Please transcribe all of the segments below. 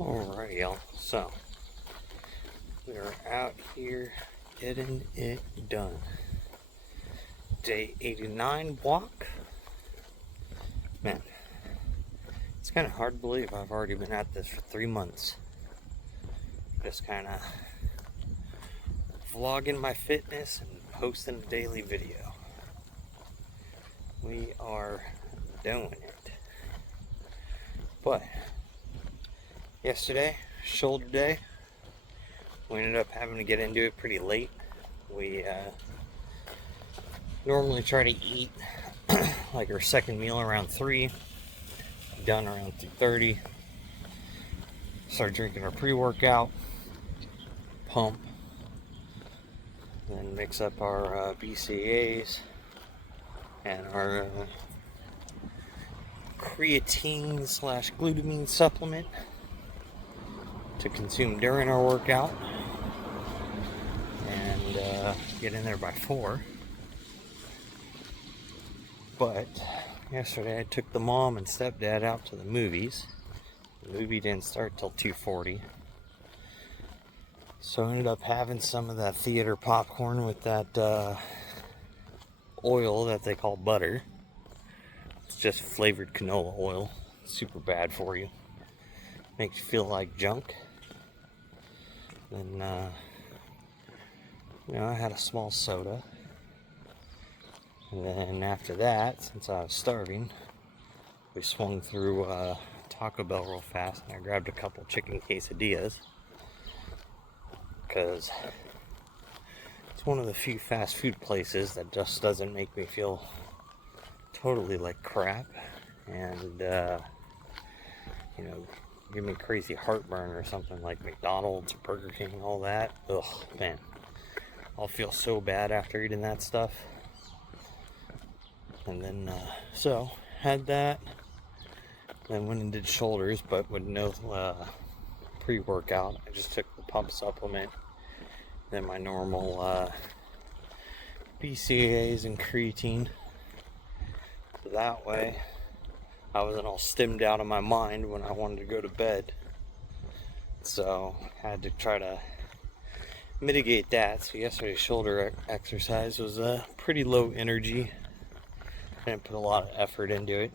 Alrighty, y'all. So, we're out here getting it done. Day 89 walk. Man, it's kind of hard to believe I've already been at this for 3 months. Just kind of vlogging my fitness and posting a daily video. We are doing it. But yesterday, shoulder day, we ended up having to get into it pretty late. We normally try to eat like our second meal around 3, done around 2:30. Start drinking our pre-workout, pump, then mix up our BCAAs and our creatine / glutamine supplement to consume during our workout, and get in there by 4. But yesterday I took the mom and stepdad out to the movies. The movie didn't start till 2:40. So I ended up having some of that theater popcorn with that oil that they call butter. It's just flavored canola oil. Super bad for you. Makes you feel like junk. Then, I had a small soda. And then after that, since I was starving, we swung through Taco Bell real fast, and I grabbed a couple chicken quesadillas. Because it's one of the few fast food places that just doesn't make me feel totally like crap. And, give me crazy heartburn or something like McDonald's, Burger King, all that. Ugh, man. I'll feel so bad after eating that stuff. And then, so, had that. Then went and did shoulders, but with no pre-workout. I just took the pump supplement. Then my normal BCAAs and creatine. So that way, I wasn't all stimmed out of my mind when I wanted to go to bed. So I had to try to mitigate that. So yesterday's shoulder exercise was pretty low energy. I didn't put a lot of effort into it.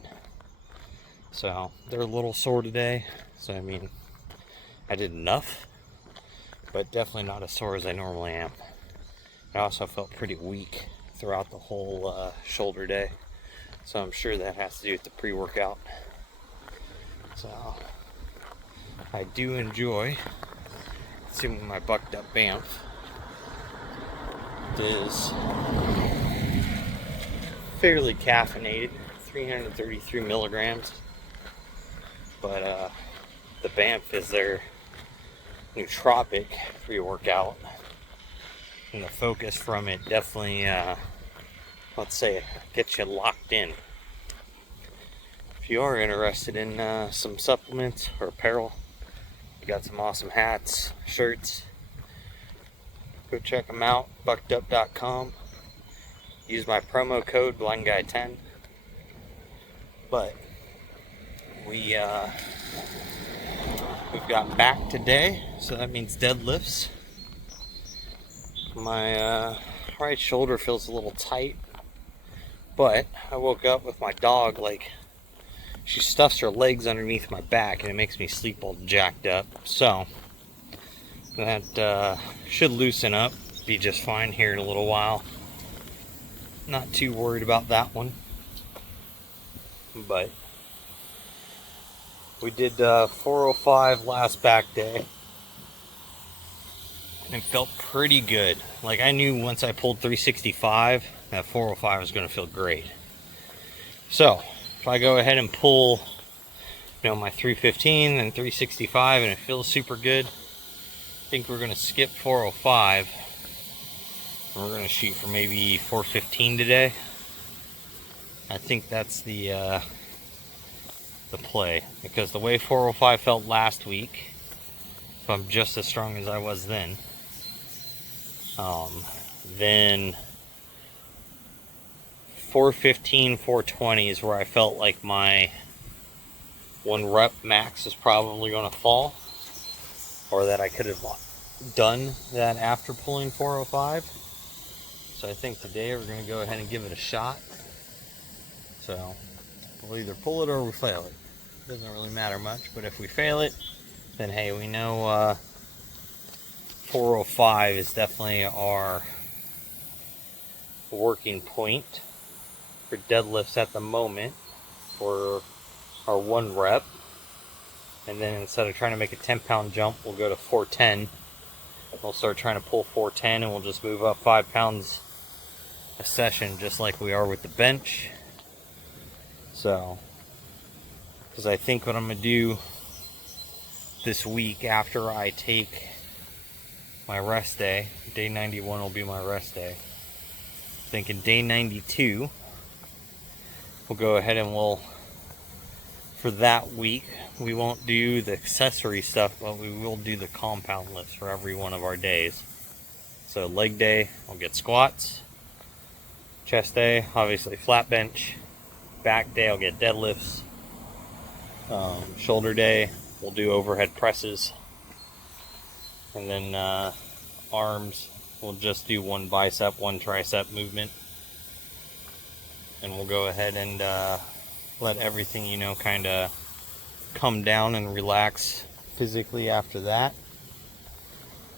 So they're a little sore today. So I mean, I did enough, but definitely not as sore as I normally am. I also felt pretty weak throughout the whole shoulder day. So I'm sure that has to do with the pre-workout. So I do enjoy consuming my bucked up Banff. It is fairly caffeinated, 333 milligrams. But the Banff is their nootropic pre-workout. And the focus from it definitely let's say, get you locked in. If you are interested in some supplements or apparel, we got some awesome hats, shirts. Go check them out, buckedup.com. Use my promo code BlindGuy10. But we've got back today, so that means deadlifts. My right shoulder feels a little tight. But I woke up with my dog, like, she stuffs her legs underneath my back and it makes me sleep all jacked up. So, that should loosen up, be just fine here in a little while. Not too worried about that one. But we did 405 last back day. And it felt pretty good. Like, I knew once I pulled 365, that 405 was going to feel great. So, if I go ahead and pull, my 315 and 365 and it feels super good, I think we're going to skip 405. And we're going to shoot for maybe 415 today. I think that's the play. Because the way 405 felt last week, if I'm just as strong as I was then, then 415, 420 is where I felt like my 1 rep max is probably going to fall. or that I could have done that after pulling 405. So I think today we're going to go ahead and give it a shot. So we'll either pull it or we fail it. Doesn't really matter much, but if we fail it, then hey, we know 405 is definitely our working point for deadlifts at the moment for our 1 rep. And then instead of trying to make a 10-pound jump, we'll go to 410. We'll start trying to pull 410 and we'll just move up 5 pounds a session just like we are with the bench. So, because I think what I'm going to do this week after I take my rest day, day 91 will be my rest day. Thinking day 92, we'll go ahead and for that week, we won't do the accessory stuff, but we will do the compound lifts for every one of our days. So leg day, I'll get squats. Chest day, obviously flat bench. Back day, I'll get deadlifts. Shoulder day, we'll do overhead presses. And then arms, we'll just do 1 bicep, 1 tricep movement. And we'll go ahead and let everything, kind of come down and relax physically after that.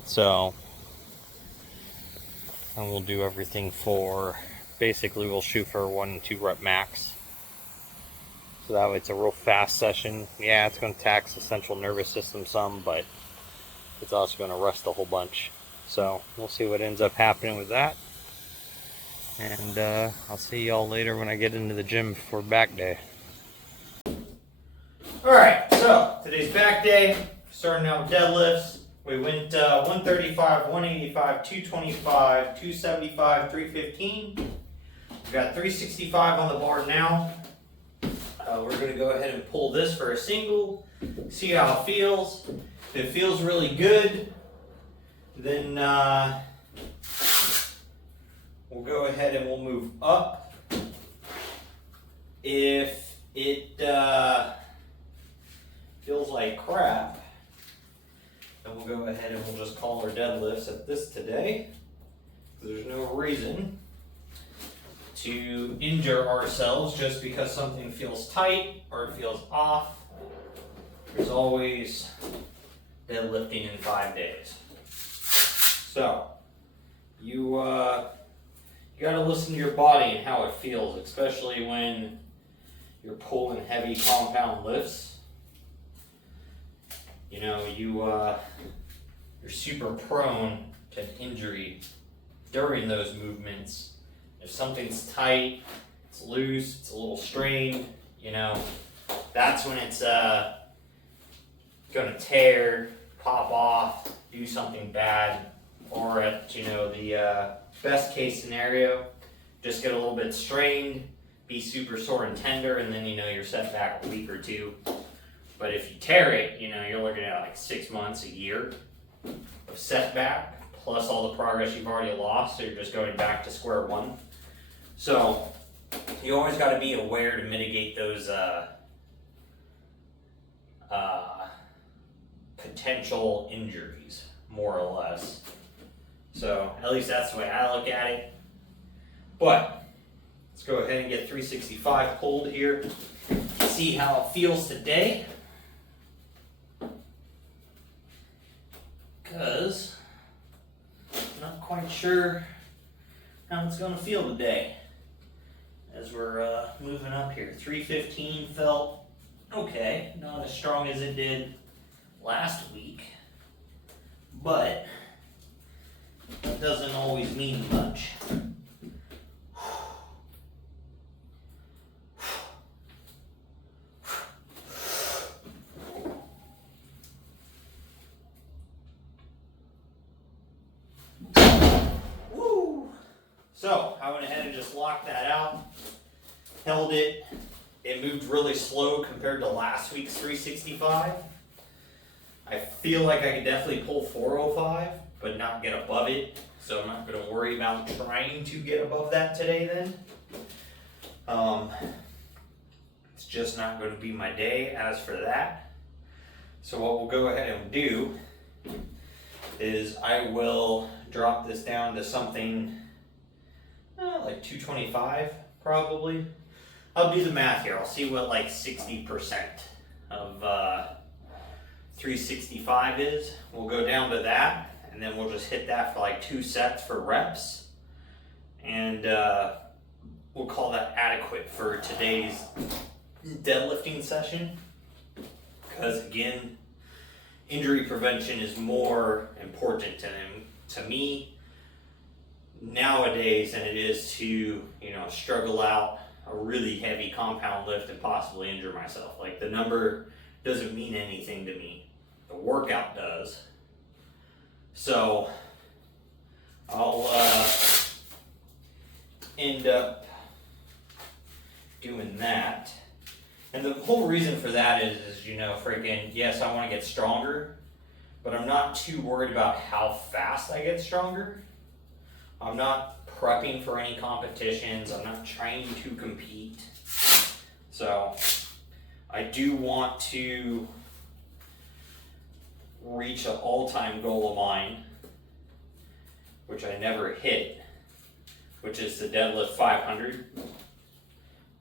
So, and we'll do everything basically we'll shoot for 1 and 2 rep max. So that way it's a real fast session. Yeah, it's going to tax the central nervous system some, but it's also going to rest a whole bunch. So we'll see what ends up happening with that. And I'll see y'all later when I get into the gym for back day. Alright, so today's back day. Starting out with deadlifts. We went 135, 185, 225, 275, 315. We've got 365 on the bar now. We're going to go ahead and pull this for a single. See how it feels. If it feels really good, then we'll go ahead and we'll move up. If it feels like crap, then we'll go ahead and we'll just call our deadlifts at this today. There's no reason to injure ourselves just because something feels tight or it feels off. There's always deadlifting in 5 days. So you got to listen to your body and how it feels, especially when you're pulling heavy compound lifts. You're super prone to injury during those movements. If something's tight, it's loose, it's a little strained, that's when it's going to tear, pop off, do something bad. Or at, the best case scenario, just get a little bit strained, be super sore and tender, and then, you're set back a week or 2. But if you tear it, you're looking at like 6 months, a year of setback, plus all the progress you've already lost, so you're just going back to square one. So you always got to be aware to mitigate those potential injuries, more or less. So at least that's the way I look at it. But let's go ahead and get 365 pulled here. See how it feels today. Because I'm not quite sure how it's going to feel today as we're moving up here. 315 felt okay, not as strong as it did last week, but that doesn't always mean much. Woo! So I went ahead and just locked that out, held it. It moved really slow compared to last week's 365. I feel like I could definitely pull 405, but not get above it. So I'm not going to worry about trying to get above that today then. It's just not going to be my day as for that. So what we'll go ahead and do is I will drop this down to something like 225 probably. I'll do the math here. I'll see what like 60% of 365 is. We'll go down to that, and then we'll just hit that for like 2 sets for reps. And we'll call that adequate for today's deadlifting session. Because again, injury prevention is more important to me nowadays than it is to, struggle out a really heavy compound lift and possibly injure myself. Like, the number doesn't mean anything to me. The workout does. So I'll end up doing that. And the whole reason for that is freaking, yes, I want to get stronger, but I'm not too worried about how fast I get stronger. I'm not prepping for any competitions. I'm not trying to compete. So I do want to reach an all-time goal of mine, which I never hit, which is to deadlift 500.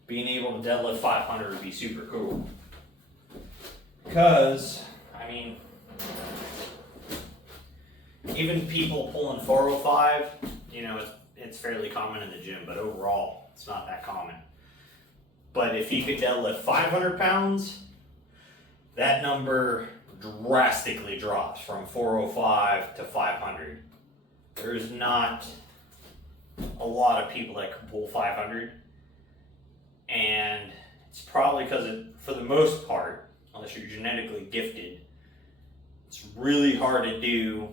Being able to deadlift 500 would be super cool. Because, even people pulling 405, it's fairly common in the gym, but overall, it's not that common. But if you could deadlift 500 pounds, that number drastically drops from 405 to 500. There's not a lot of people that can pull 500. And it's probably because, for the most part, unless you're genetically gifted, it's really hard to do,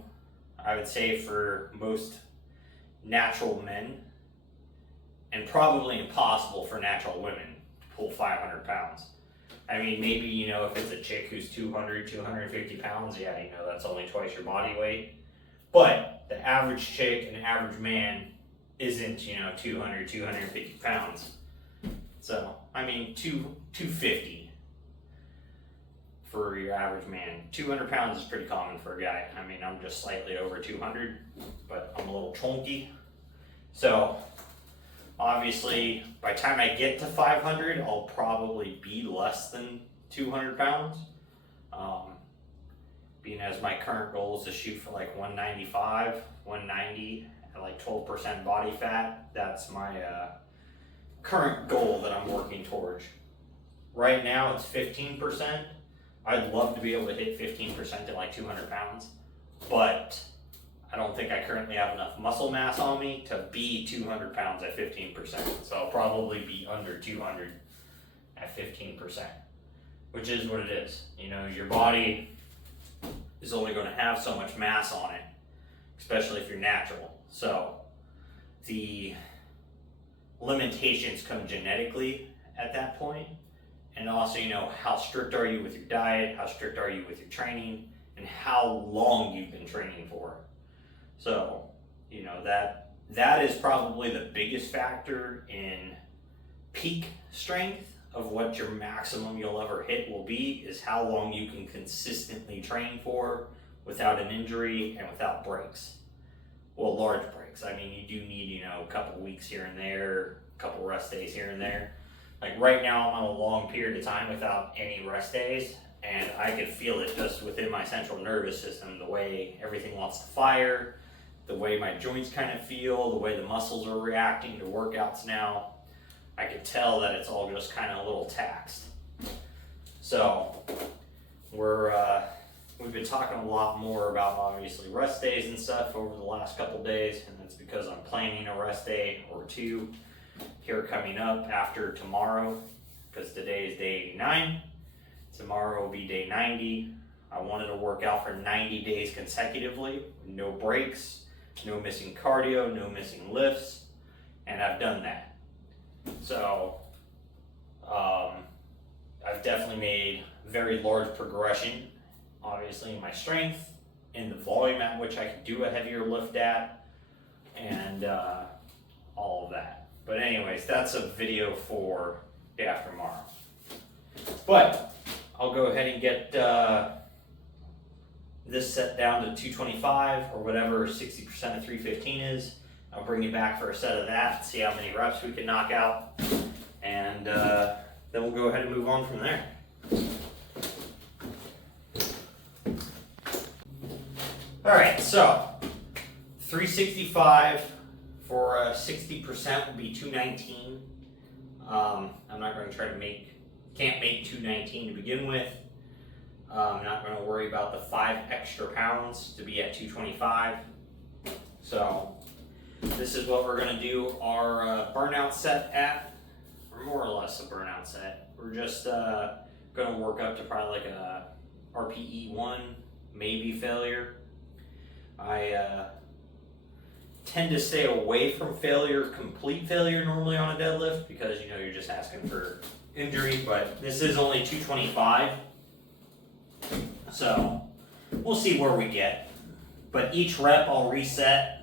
I would say, for most natural men, and probably impossible for natural women to pull 500 pounds. Maybe, if it's a chick who's 200, 250 pounds, yeah, that's only twice your body weight. But the average chick and average man isn't, 200, 250 pounds. So, 250 for your average man. 200 pounds is pretty common for a guy. I'm just slightly over 200, but I'm a little chunky. So, obviously, by the time I get to 500, I'll probably be less than 200 pounds. Being as my current goal is to shoot for like 195, 190, at like 12% body fat. That's my current goal that I'm working towards. Right now it's 15%. I'd love to be able to hit 15% at like 200 pounds, but I don't think I currently have enough muscle mass on me to be 200 pounds at 15%. So I'll probably be under 200 at 15%, which is what it is. Your body is only going to have so much mass on it, especially if you're natural. So the limitations come genetically at that point. And also, how strict are you with your diet, how strict are you with your training, and how long you've been training for. So, that is probably the biggest factor in peak strength of what your maximum you'll ever hit will be, is how long you can consistently train for without an injury and without breaks. Well, large breaks. You do need, a couple weeks here and there, a couple rest days here and there. Like right now, I'm on a long period of time without any rest days, and I could feel it just within my central nervous system, the way everything wants to fire, the way my joints kind of feel, the way the muscles are reacting to workouts now. I could tell that it's all just kind of a little taxed. So we've been talking a lot more about obviously rest days and stuff over the last couple days, and that's because I'm planning a rest day or two here coming up after tomorrow, because today is day 89. Tomorrow will be day 90. I wanted to work out for 90 days consecutively, no breaks, no missing cardio, no missing lifts, and I've done that. So I've definitely made very large progression, obviously in my strength, in the volume at which I can do a heavier lift at, and all of that. But anyways, that's a video for day after tomorrow. But I'll go ahead and get this set down to 225 or whatever 60% of 315 is. I'll bring you back for a set of that, see how many reps we can knock out, and then we'll go ahead and move on from there. Alright, so 365 for 60% would be 219. I'm not going to try to can't make 219 to begin with. I'm not going to worry about the 5 extra pounds to be at 225. So this is what we're going to do our burnout set at, or more or less a burnout set. We're just going to work up to probably like a RPE 1, maybe failure. I tend to stay away from complete failure normally on a deadlift, because you know you're just asking for injury, but this is only 225. So we'll see where we get. But each rep I'll reset.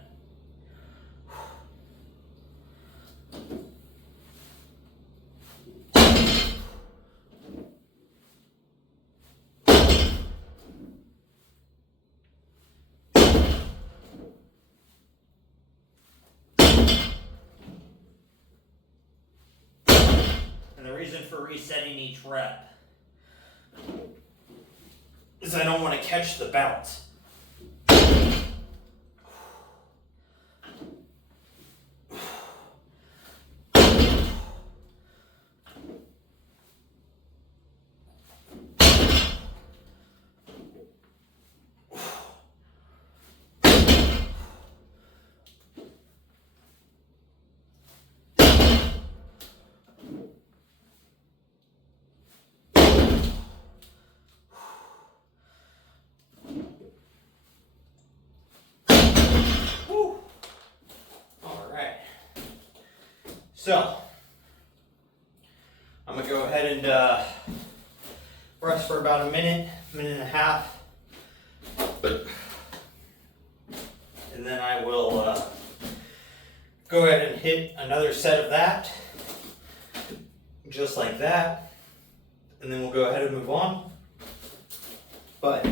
And the reason for resetting each rep is I don't want to catch the bounce. So, I'm going to go ahead and rest for about a minute and a half. And then I will go ahead and hit another set of that, just like that. And then we'll go ahead and move on. But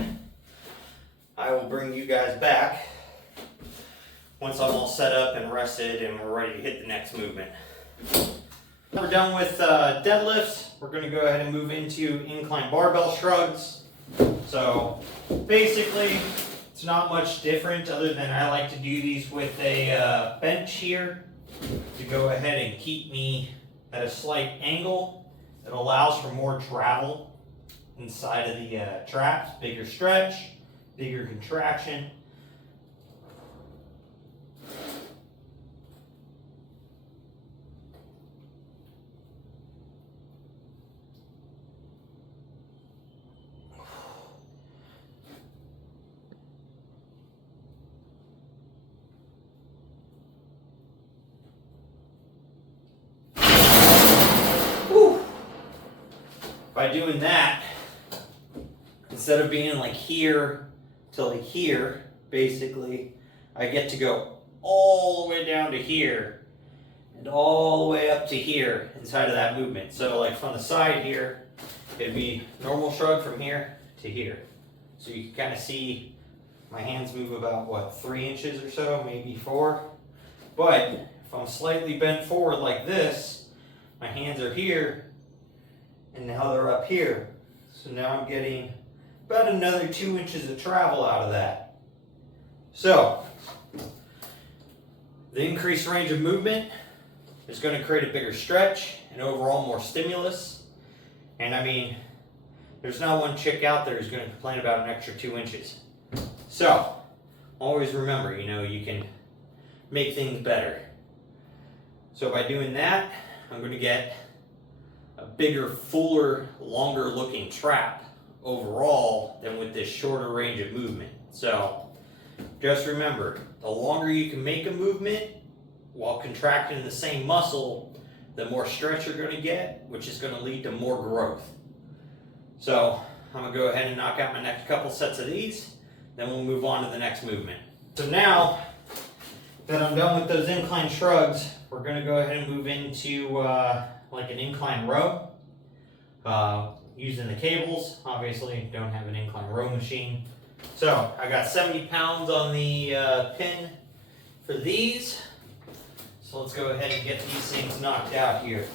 I will bring you guys back once I'm all set up and rested and we're ready to hit the next movement. We're done with deadlifts. We're going to go ahead and move into incline barbell shrugs. So basically, it's not much different other than I like to do these with a bench here to go ahead and keep me at a slight angle. It allows for more travel inside of the traps, bigger stretch, bigger contraction. By doing that, instead of being like here to like here, basically, I get to go all the way down to here and all the way up to here inside of that movement. So like from the side here, it'd be normal shrug from here to here. So you can kind of see my hands move about, what, 3 inches or so, maybe 4. But if I'm slightly bent forward like this, my hands are here, and now they're up here. So now I'm getting about another 2 inches of travel out of that. So the increased range of movement is going to create a bigger stretch and overall more stimulus. And I mean, there's not one chick out there who's going to complain about an extra 2 inches. So always remember, you know, you can make things better. So by doing that, I'm going to get a bigger, fuller, longer looking trap overall than with this shorter range of movement. So just remember, the longer you can make a movement while contracting the same muscle, the more stretch you're going to get, which is going to lead to more growth. So I'm going to go ahead and knock out my next couple sets of these, then we'll move on to the next movement. So now that I'm done with those incline shrugs, we're going to go ahead and move into like an incline row, using the cables. Obviously don't have an incline row machine, So I got 70 pounds on the pin for these. So let's go ahead and get these things knocked out here.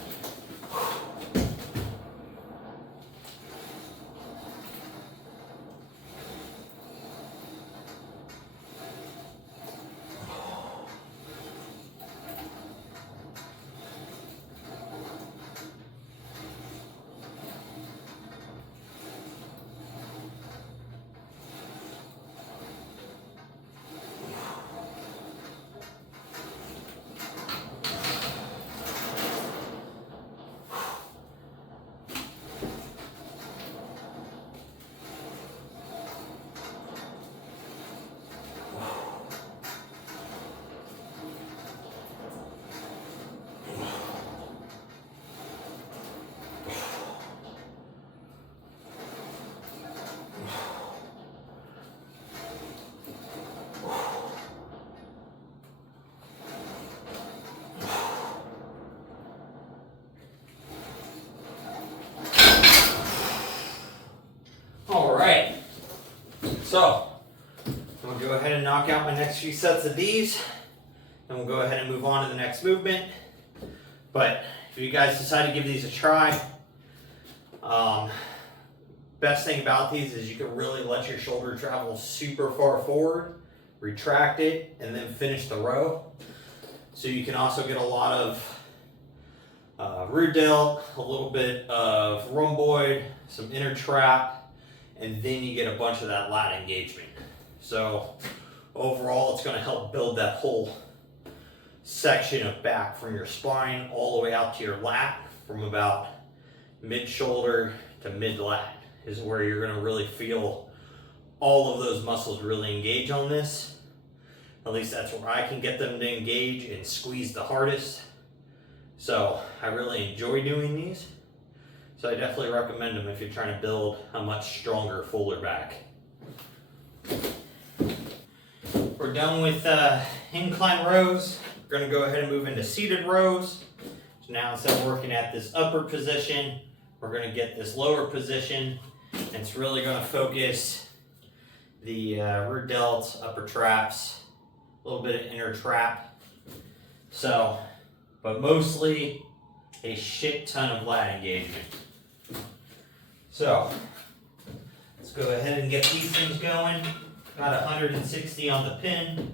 Alright, so I'm going to go ahead and knock out my next few sets of these, and we'll go ahead and move on to the next movement. But if you guys decide to give these a try, best thing about these is you can really let your shoulder travel super far forward, retract it, and then finish the row. So you can also get a lot of rear delt, a little bit of rhomboid, some inner trap, and then you get a bunch of that lat engagement. So overall, it's going to help build that whole section of back from your spine all the way out to your lat, from about mid-shoulder to mid-lat is where you're going to really feel all of those muscles really engage on this. At least that's where I can get them to engage and squeeze the hardest. So I really enjoy doing these. So I definitely recommend them if you're trying to build a much stronger, fuller back. We're done with incline rows. We're going to go ahead and move into seated rows. So now instead of working at this upper position, we're going to get this lower position. And it's really going to focus the rear delts, upper traps, a little bit of inner trap. So, but mostly a shit ton of lat engagement. So, let's go ahead and get these things going. Got 160 on the pin.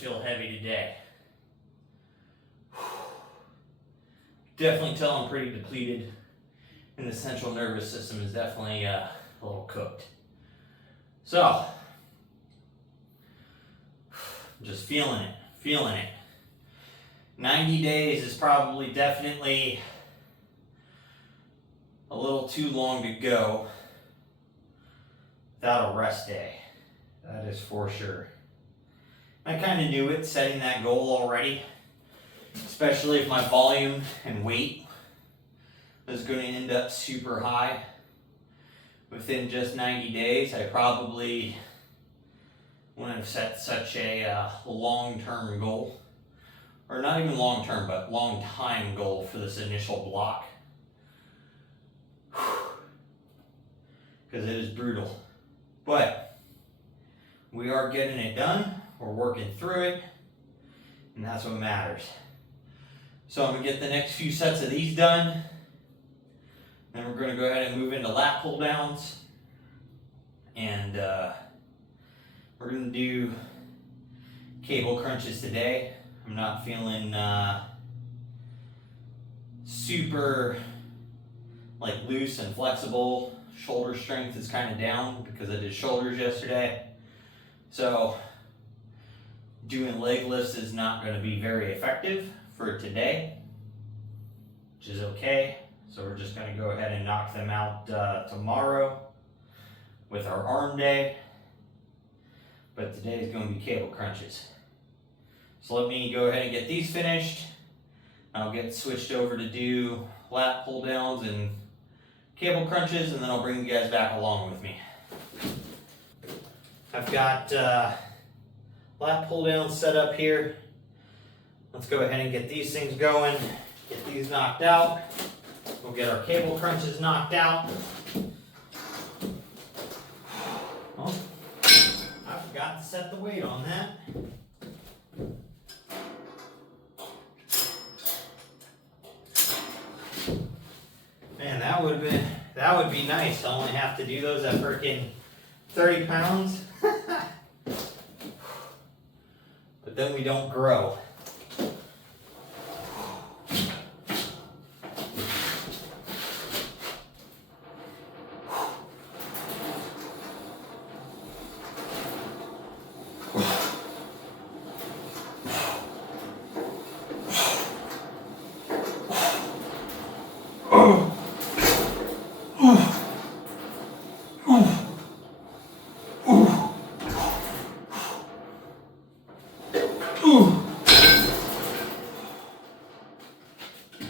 Feel heavy today. Definitely tell I'm pretty depleted, and the central nervous system is definitely a little cooked. So, just feeling it. 90 days is probably definitely a little too long to go without a rest day. That is for sure. I kind of knew it, setting that goal already, especially if my volume and weight was going to end up super high within just 90 days. I probably wouldn't have set such a long-term goal, or not even long-term, but long-time goal for this initial block, because it is brutal. But we are getting it done. We're working through it, and that's what matters. So I'm going to get the next few sets of these done. Then we're going to go ahead and move into lat pull downs. And we're going to do cable crunches today. I'm not feeling super like loose and flexible. Shoulder strength is kind of down because I did shoulders yesterday. So doing leg lifts is not going to be very effective for today, which is okay. So we're just going to go ahead and knock them out tomorrow with our arm day. But today is going to be cable crunches. So let me go ahead and get these finished. I'll get switched over to do lat pull downs and cable crunches, and then I'll bring you guys back along with me. I've got lat pull downs set up here. Let's go ahead and get these things going, get these knocked out. We'll get our cable crunches knocked out. Oh, I forgot to set the weight on that. Man, that would be nice to only have to do those at freaking 30 pounds. But then we don't grow.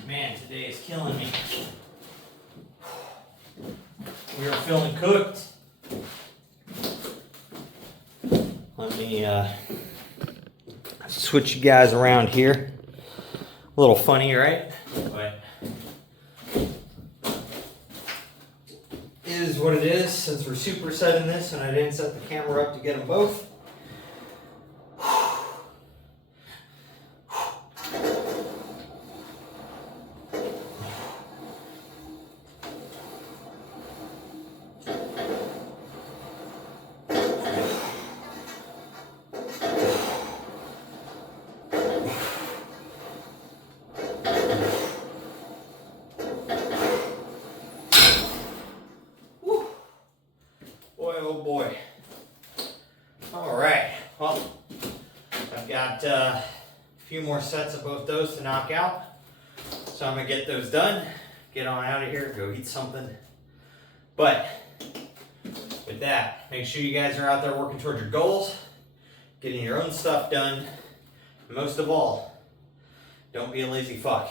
Man, today is killing me. We are feeling cooked. Let me switch you guys around here. A little funny, right? But it is what it is, since we're supersetting this and I didn't set the camera up to get them both. Oh boy. Alright, well, I've got a few more sets of both those to knock out. So I'm going to get those done, get on out of here, go eat something. But with that, make sure you guys are out there working towards your goals, getting your own stuff done. And most of all, don't be a lazy fuck.